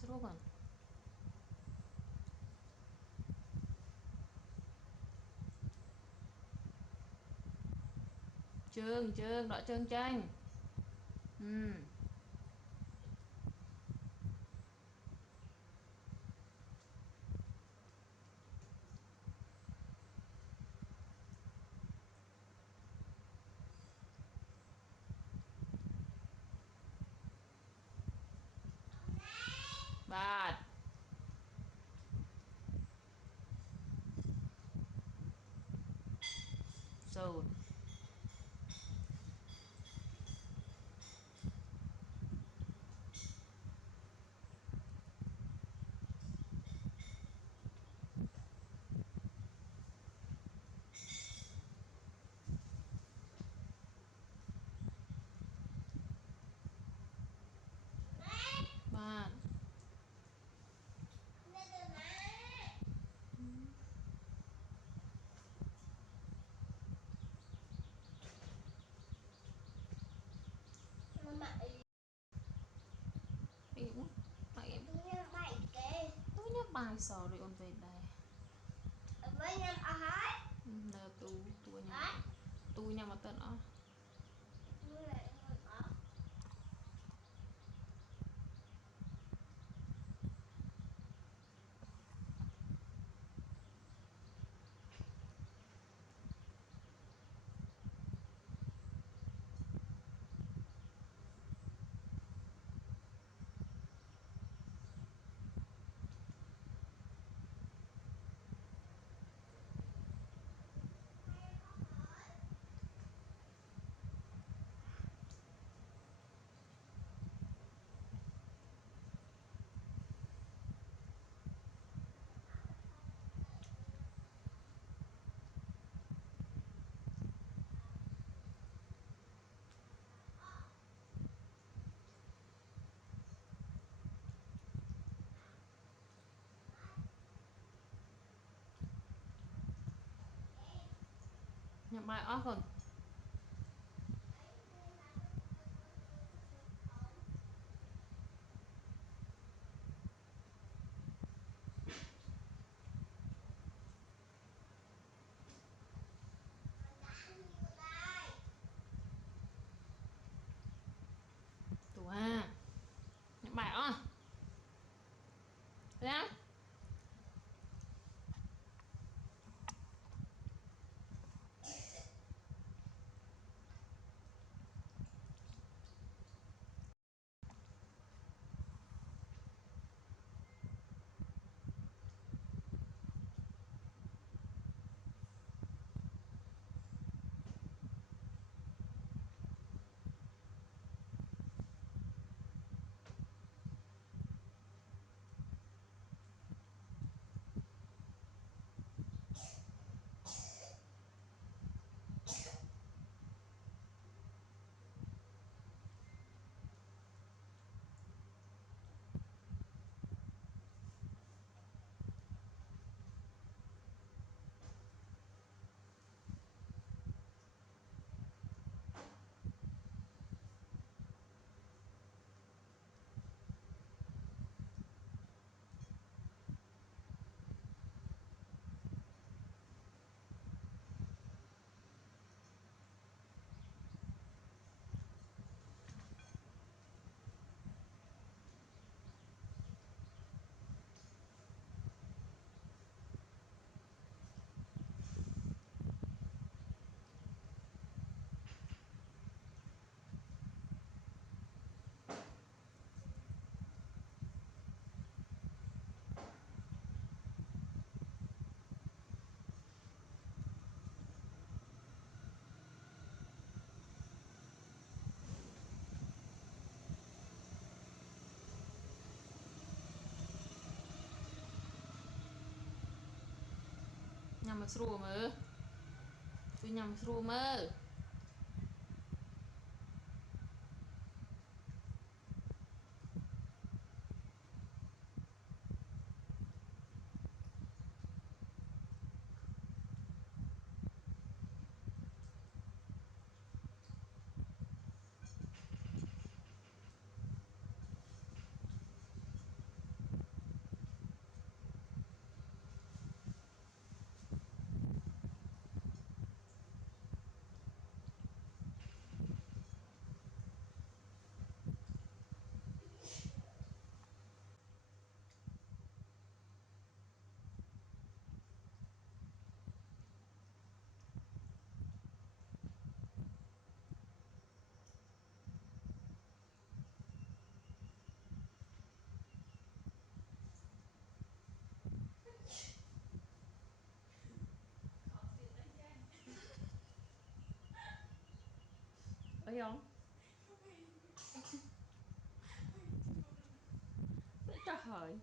ស្រួលបងជើងដកជើងចាញ់បាទសូត្របាទអីមកអីទូញ៉ាំបាយគេទូញ៉ាំបាយសដូចអូនពេកដែរអត់វិញញ៉ាំអស់ហើយនៅទូញ៉ាំអត់ទាន់អស់ញ៉ាំបាយអស់កូនទូហាញ៉ាំបាយអស់ណាញ៉ាំមកស្រួលមើលជួយញ៉ាំស្រួលមើល phải không? Trời ơi,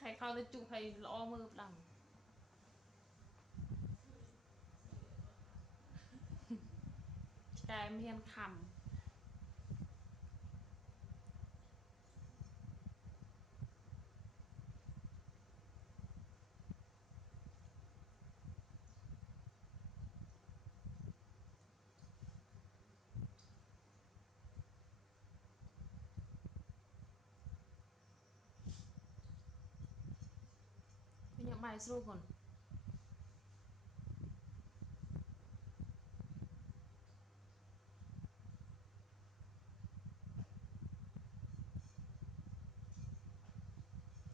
thầy coi tôi chụp thầy lo mơ đằngแต่เมียนคำพี่ยังbàiสู้còn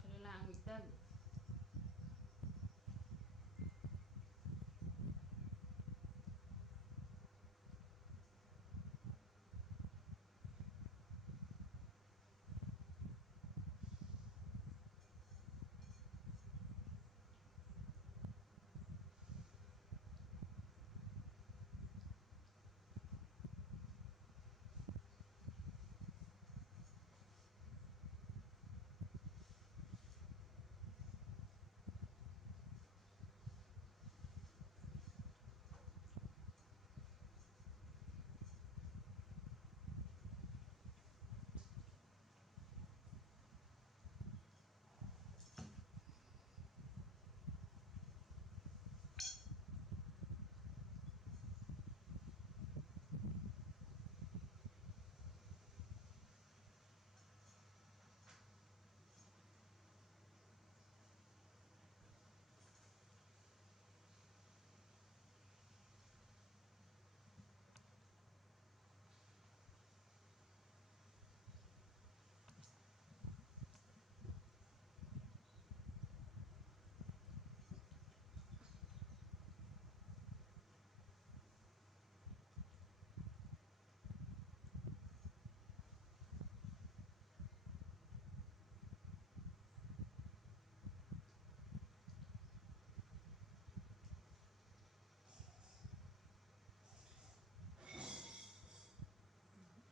phải làm người ta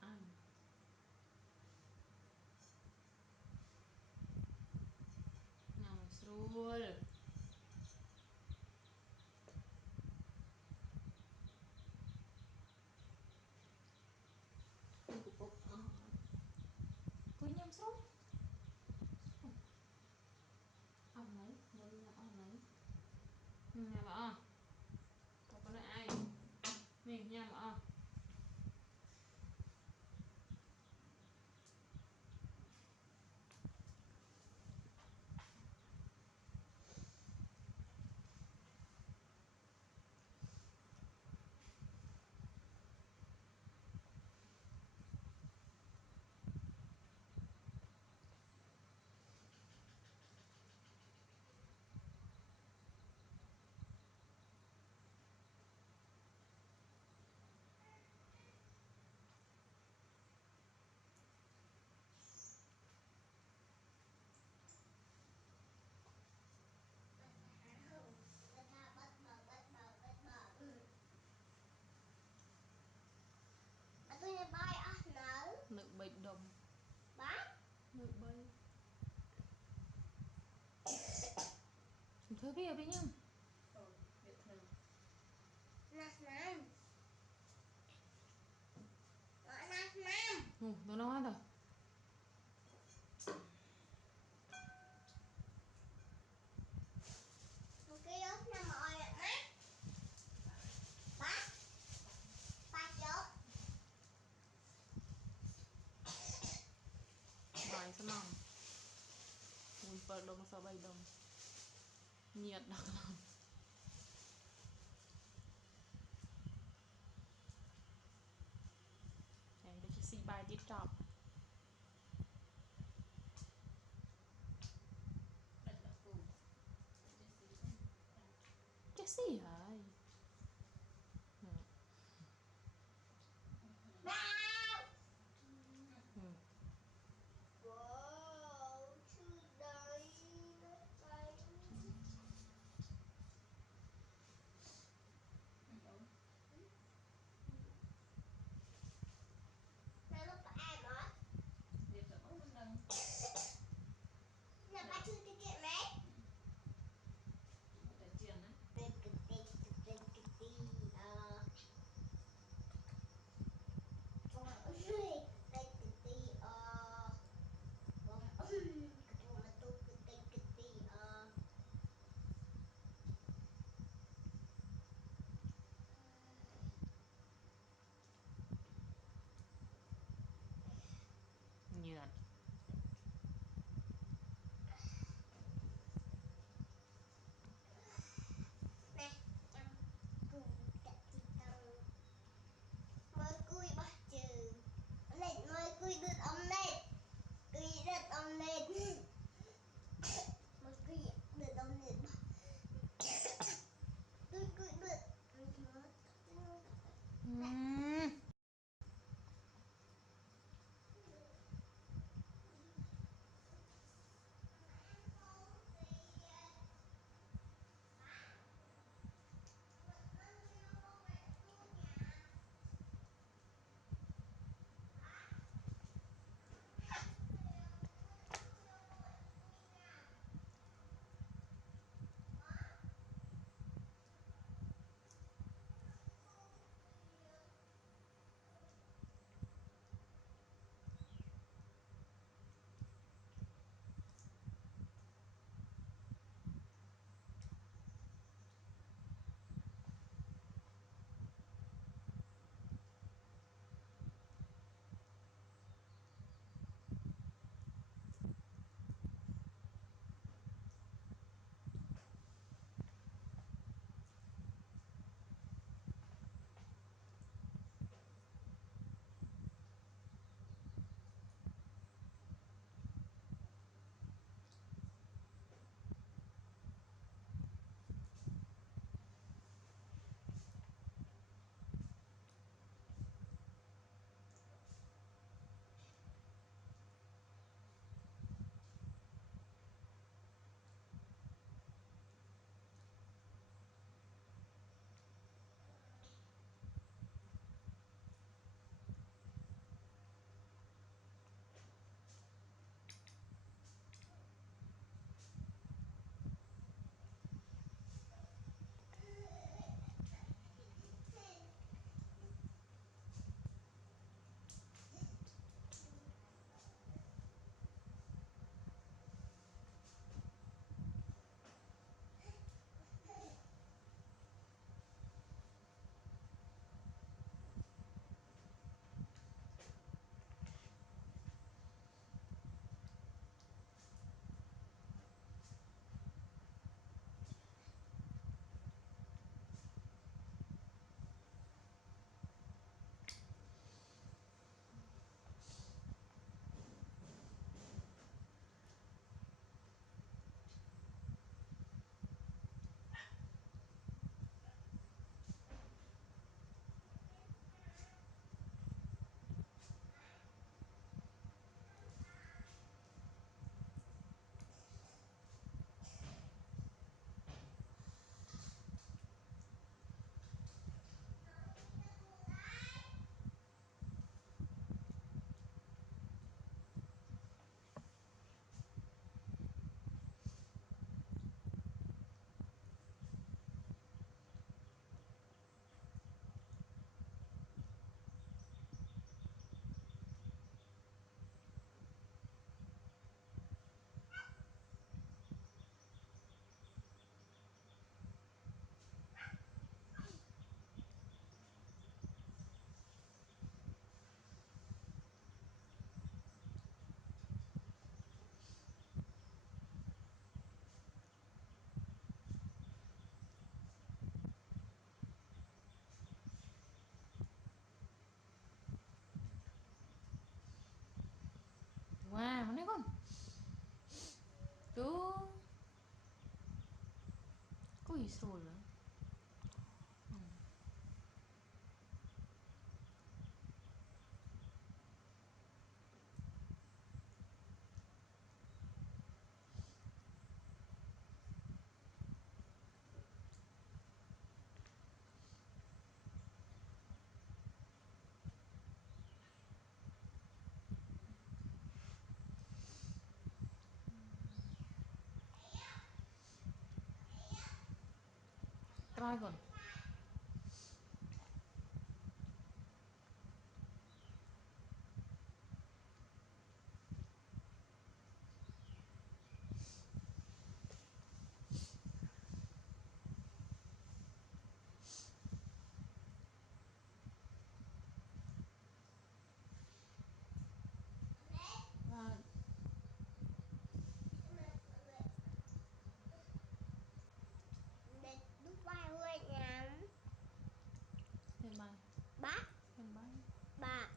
ăn nào rồi với nhâm sốt ông lấy với ông lấy nhà bà có con ai nè nhà bà nữ bệnh đồng nữ bay thôi bây giờ bây nhá tôi nói rồi bài sao mỏng mình ปิดđồng sao bay đồng nhiệt đặc lòng này để cho xì bài tiết trọc Jessie hả rồi. Dragon. Và lúc ba mươi nhắm thêm bài bác thêm bài bà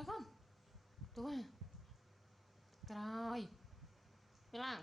Rồi con. Tôi. Rồi. Biết làm.